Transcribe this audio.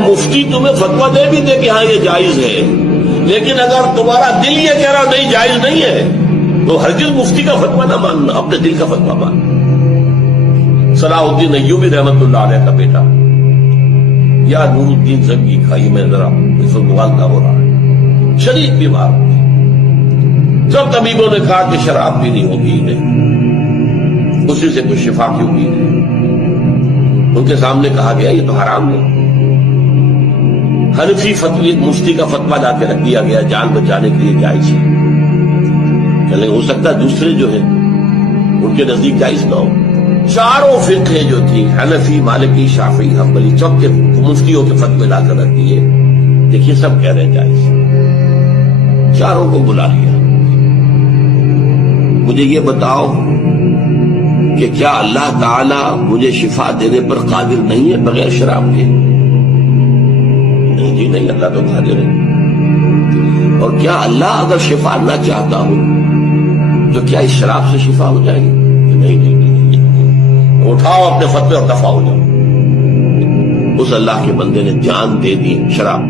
مفتی تمہیں فتویٰ دے بھی دے کہ ہاں یہ جائز ہے، لیکن اگر تمہارا دل یہ کہہ رہا نہیں جائز نہیں ہے تو ہرگز مفتی کا فتویٰ نہ ماننا، اپنے دل کا فتویٰ ماننا۔ صلاح الدین ایوبی رحمت اللہ علیہ کا بیٹا یا نور الدین زنگی کا، یہ میں ذرا اس وقت موازنہ ہو رہا ہے، شدید بیمار ہوئے، سب طبیبوں نے کہا کہ شراب پینی ہوگی نہیں، اسی سے کچھ شفا کی امید ہے۔ ان کے سامنے کہا گیا یہ تو حرام ہے۔ حنفی فتوی مفتی کا فتویٰ لا کے رکھ دیا گیا، جان بچانے کے لیے جائز ہے، کہ ہو سکتا ہے دوسرے جو ہیں ان کے نزدیک جائز نہ ہو۔ چاروں فقہ جو تھی، حنفی، مالکی، شافعی، حنبلی، سب کے مفتیوں کے فتوے لا کر رکھ دیے، دیکھیے سب کہہ رہے ہیں جائز، چاروں کو بلا لیا۔ مجھے یہ بتاؤ کہ کیا اللہ تعالی مجھے شفا دینے پر قادر نہیں ہے بغیر شراب کے؟ نہیں جی نہیں، اللہ تو قادر ہے۔ اور کیا اللہ اگر شفا نہ چاہتا ہو تو کیا اس شراب سے شفا ہو جائے گی؟ نہیں نہیں نہیں، اٹھاؤ اپنے فتوے اور دفع ہو جاؤ۔ اس اللہ کے بندے نے جان دے دی شراب